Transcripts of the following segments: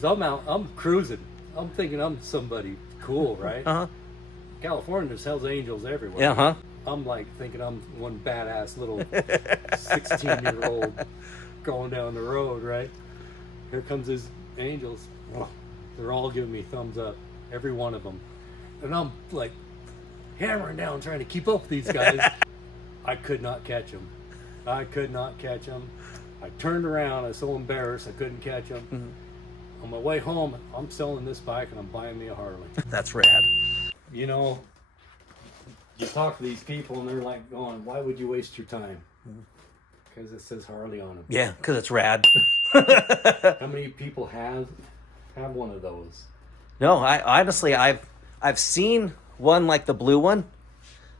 So I'm out, I'm cruising. I'm thinking I'm somebody cool, right? Uh-huh. California, there's Hell's Angels everywhere. Yeah, huh? I'm like thinking I'm one badass little 16-year-old going down the road, right? Here comes these angels. Oh, they're all giving me thumbs up, every one of them. And I'm like hammering down trying to keep up with these guys. I could not catch them. I could not catch them. I turned around. I was so embarrassed I couldn't catch them. Mm-hmm. On my way home, I'm selling this bike and I'm buying me a Harley. That's rad. You know, you talk to these people and they're like going, why would you waste your time? Because it says Harley on them. Yeah, because it's rad. How many people have one of those? No, I honestly, I've seen one like the blue one,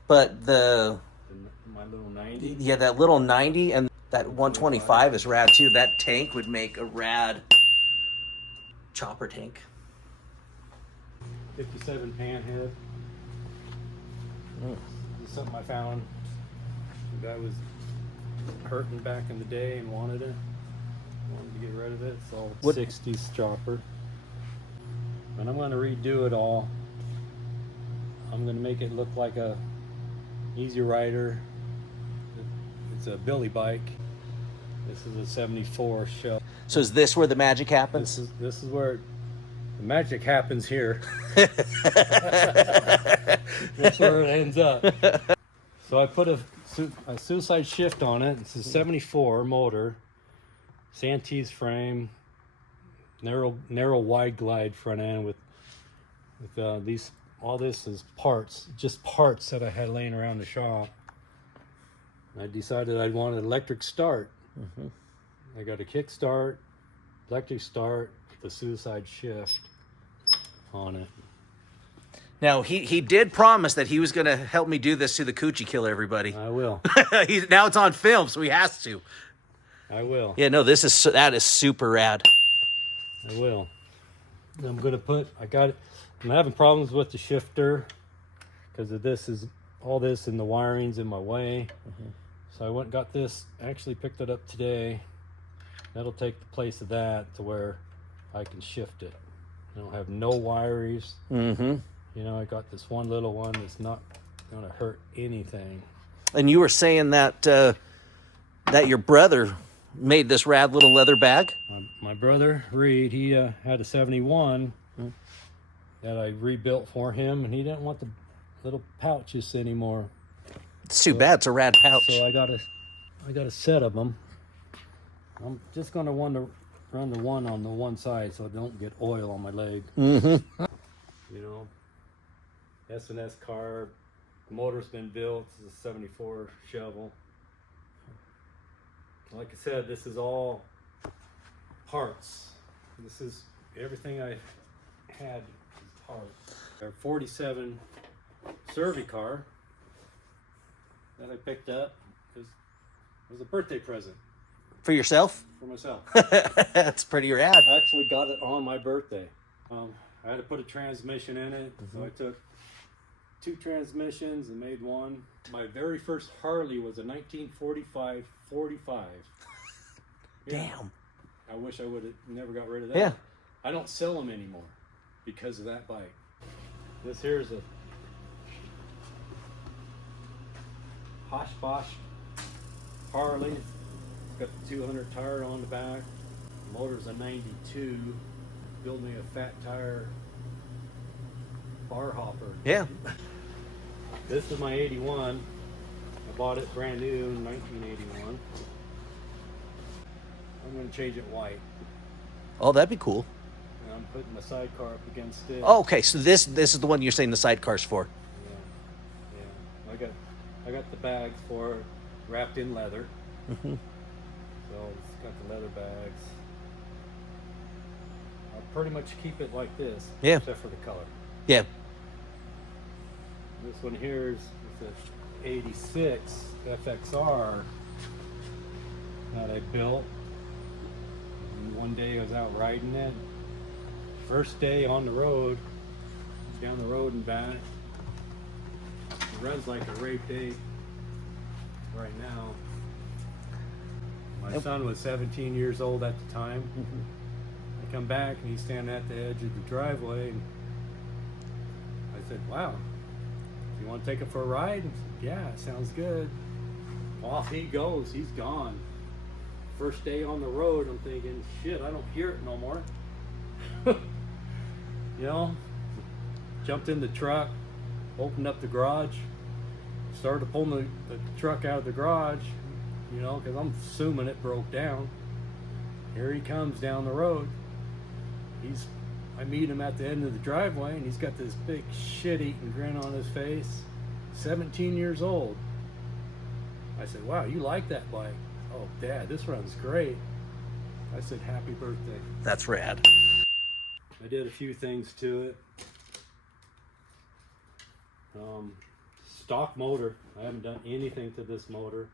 but My little 90? yeah, that little 90 and that 125 is rad too. That tank would make a rad chopper tank. 57 panhead. This is something I found. The guy was hurting back in the day and wanted it. Wanted to get rid of it. It's all 60s chopper. And I'm going to redo it all. I'm going to make it look like a Easy Rider. It's a Billy bike. This is a 74 shell. So is this where the magic happens? This is where the magic happens here. That's where it ends up. So I put a suicide shift on it. It's a 74 motor, Santee frame, narrow wide glide front end with these. All this is parts, just parts that I had laying around the shop. I decided I'd want an electric start. I got a kick start, electric start, the suicide shift on it. Now, he did promise that he was going to help me do this to the 𝐋𝐤𝐤 killer, everybody. I will. Now it's on film, so he has to. I will. Yeah, no, that is super rad. I will. I'm going to put, I'm having problems with the shifter because of all this and the wiring's in my way. So I went and got this, actually picked it up today. That'll take the place of that to where I can shift it. I don't have no wires. You know, I got this one little one that's not going to hurt anything. And you were saying that that your brother made this rad little leather bag? My brother, Reed, he had a 71 that I rebuilt for him, and he didn't want the little pouches anymore. It's too bad. It's a rad pouch. So I got a set of them. I'm just going to run the one on the one side so I don't get oil on my leg. You know, S&S car, the motor's been built. It's a 74 shovel. Like I said, this is all parts. This is everything I had is parts. Our 47 Servy car that I picked up was a birthday present. For yourself? For myself. That's pretty rad. I actually got it on my birthday. I had to put a transmission in it, so I took 2 transmissions and made one. My very first Harley was a 1945 45. Damn. I wish I would have never got rid of that. Yeah. I don't sell them anymore because of that bike. This here is a Hosh Bosh Harley. It's got the 200 tire on the back. The motor's a 92. Build me a fat tire bar hopper. Yeah. This is my 81. I bought it brand new in 1981. I'm going to change it white. Oh, that'd be cool. And I'm putting the sidecar up against it. Oh, okay, so this is the one you're saying the sidecar's for. Yeah. I got the bags for it wrapped in leather. So it's got the leather bags. I'll pretty much keep it like this. Yeah. Except for the color. Yeah. This one here is an 86 FXR that I built. And one day I was out riding it. First day on the road, down the road and back. It runs like a rape day right now. My son was 17 years old at the time. I come back and he's standing at the edge of the driveway, and I said, wow, do you want to take it for a ride? And he said, yeah, sounds good. Off he goes, he's gone. First day on the road, I'm thinking, shit, I don't hear it no more. You know, jumped in the truck, opened up the garage, started pulling the truck out of the garage, you know, because I'm assuming it broke down. Here he comes down the road. I meet him at the end of the driveway, and he's got this big shit-eating grin on his face. 17 years old. I said, wow, you like that bike? Oh, Dad, this runs great. I said, happy birthday. That's rad. I did a few things to it. Stock motor. I haven't done anything to this motor.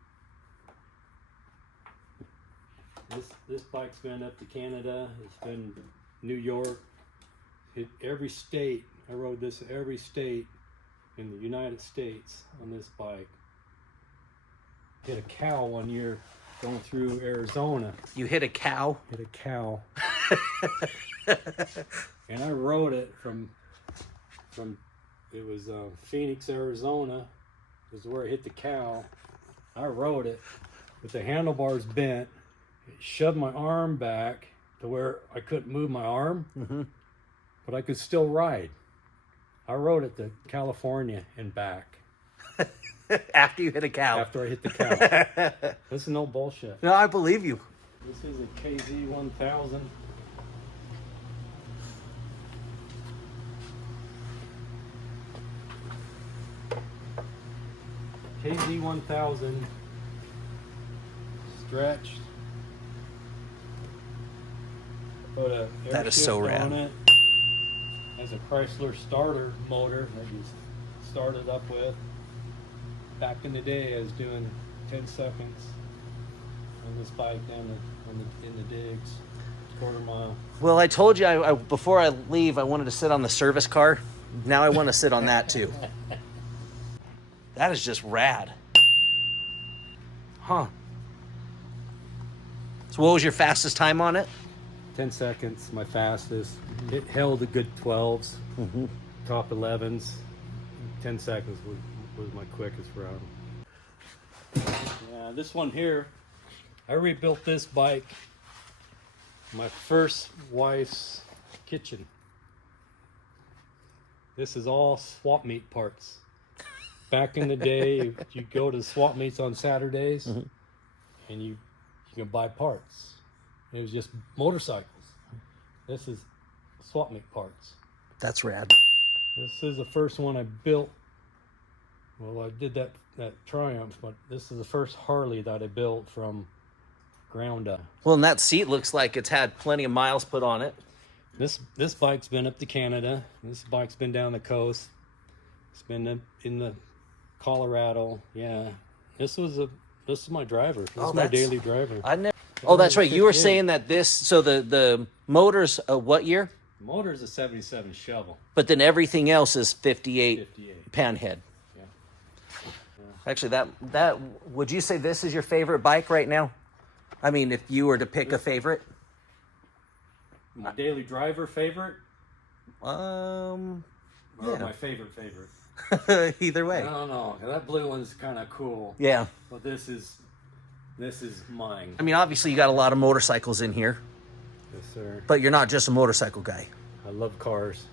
This bike's been up to Canada. It's been New York. Hit every state. I rode this every state in the United States on this bike. Hit a cow one year going through Arizona. You hit a cow? Hit a cow. And I rode it from it was Phoenix, Arizona, is where I hit the cow. I rode it with the handlebars bent. It shoved my arm back to where I couldn't move my arm, but I could still ride. I rode it to California and back. After you hit a cow? After I hit the cow. This is no bullshit. No, I believe you. This is a 𝐾Z1000. 𝐾Z1000 stretched. Put a that is so rad. On it. Has a Chrysler starter motor that you start it up with. Back in the day, I was doing 10 seconds on this bike down in the digs, quarter mile. Well, I told you before I leave, I wanted to sit on the service car. Now I want to sit on that too. That is just rad. Huh. So what was your fastest time on it? 10 seconds, my fastest. It held a good 12s, top 11s. 10 seconds was my quickest round. Yeah, this one here, I rebuilt this bike, my first wife's kitchen. This is all swap meet parts. Back in the day, you go to swap meets on Saturdays, and you can buy parts. It was just motorcycles. This is swap meet parts. That's rad. This is the first one I built. Well, I did that Triumph, but this is the first Harley that I built from ground up. Well, and that seat looks like it's had plenty of miles put on it. This bike's been up to Canada. This bike's been down the coast. It's been in the Colorado. Yeah, this is my driver. This is my daily driver. Oh, that's right. You were saying that this. So the motor's what year? The motor's a '77 shovel. But then everything else is 58 panhead. Actually, that would you say this is your favorite bike right now? I mean, if you were to pick a favorite, my daily driver favorite. Yeah. My favorite. Either way. I don't know. That blue one's kind of cool. Yeah. But this is mine. I mean, obviously you got a lot of motorcycles in here. Yes, sir. But you're not just a motorcycle guy. I love cars.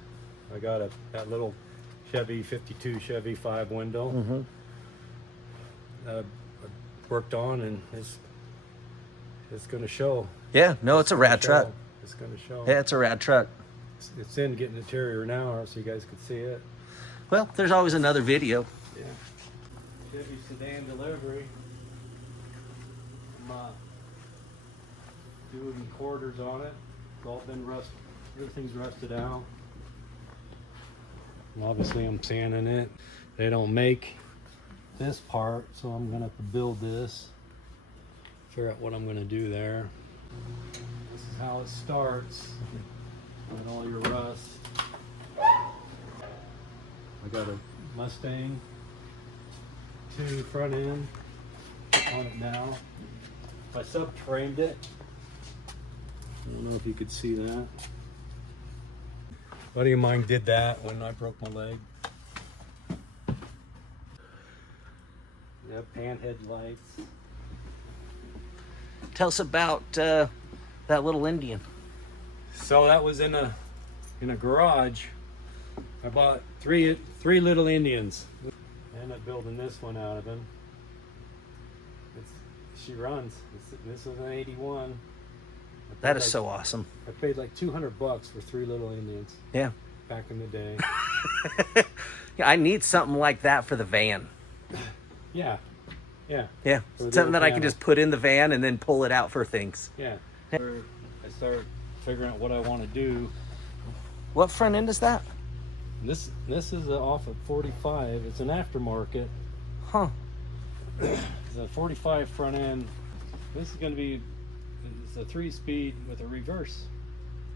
I got that little Chevy 52 Chevy 5 window. I worked on, and it's going to show. Yeah, no, it's a rad truck. It's going to show. Yeah, it's a rad truck. It's in getting interior now, so you guys can see it. Well, there's always another video. Yeah. Chevy sedan delivery. I'm doing quarters on it. It's all been rusted. Everything's rusted out. And obviously, I'm sanding it. They don't make this part, so I'm gonna have to build this. Figure out what I'm gonna do there. This is how it starts. With all your rust. I got a Mustang 2 front end on it now. I sub-framed it. don't know if you could see that. A buddy of mine did that when I broke my leg. Yeah, pan headlights. Tell us about that little Indian. So that was in a garage. I bought three little Indians. I ended up building this one out of him. She runs. This is an 81. That is so awesome. I paid like $200 for 3 little Indians. Yeah. Back in the day. Yeah, I need something like that for the van. Yeah. Yeah. Yeah. Something that I can just put in the van and then pull it out for things. Yeah. I start figuring out what I want to do. What front end is that? This is off of 45. It's an aftermarket. Huh. It's a 45 front end. This is going to be, it's a 3-speed with a reverse.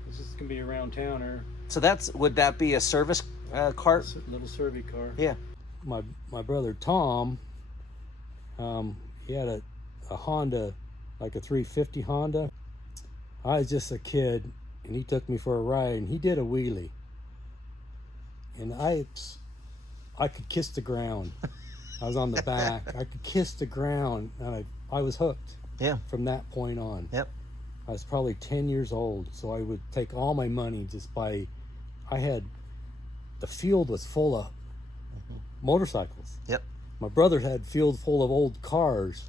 This is going to be a round towner. So would that be a service cart? Little Survey car. Yeah. My brother Tom, he had a Honda, like a 350 Honda. I was just a kid, and he took me for a ride, and he did a wheelie. And I could kiss the ground. I was on the back. I could kiss the ground, and I was hooked. Yeah. From that point on. Yep. I was probably 10 years old, so I would take all my money just by. The field was full of motorcycles. Yep. My brother had field full of old cars,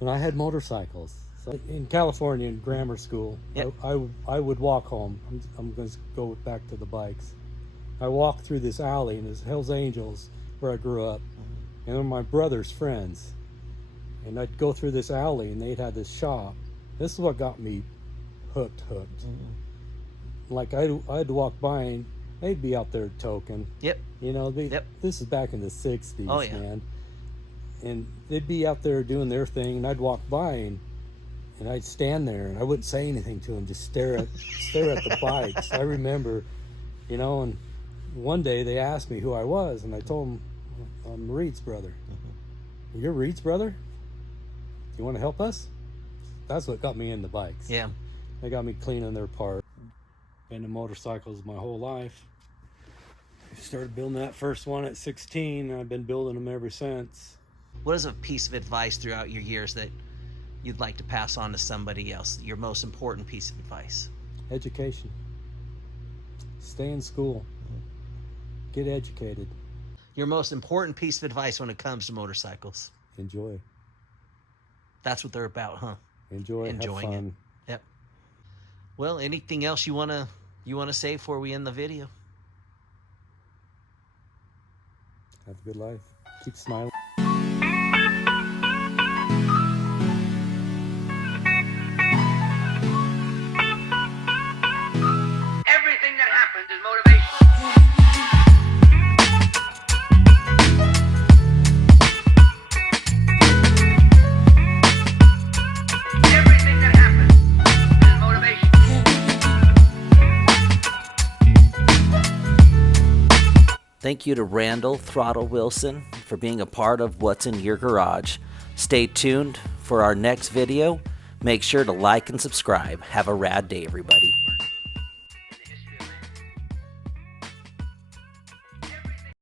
and I had motorcycles. So in California, in grammar school, yep. I would walk home. I'm going to go back to the bikes. I walked through this alley, and it's Hell's Angels, where I grew up, and they're my brother's friends. And I'd go through this alley, and they'd had this shop. This is what got me hooked. Mm-hmm. Like I'd walk by, and they'd be out there toking. Yep. You know, yep. This is back in the 60s, oh, yeah. man. And they'd be out there doing their thing, and I'd walk by, and I'd stand there, and I wouldn't say anything to them, just stare at the bikes. I remember, you know, and one day they asked me who I was, and I told them I'm Reed's brother. Mm-hmm. You're Reed's brother? You want to help us? That's what got me in the bikes. Yeah. They got me cleaning their part. Been in motorcycles my whole life. I started building that first one at 16, and I've been building them ever since. What is a piece of advice throughout your years that you'd like to pass on to somebody else? Your most important piece of advice? Education. Stay in school. Get educated. Your most important piece of advice when it comes to motorcycles? Enjoy. That's what they're about, huh? Enjoying have fun. It. Yep. Well, anything else you wanna say before we end the video? Have a good life. Keep smiling. Everything that happens is motivation. Everything that happens is motivation. Thank you to Randal Throttle Wilson for being a part of What's in Your Garage. Stay tuned for our next video. Make sure to like and subscribe. Have a rad day, everybody.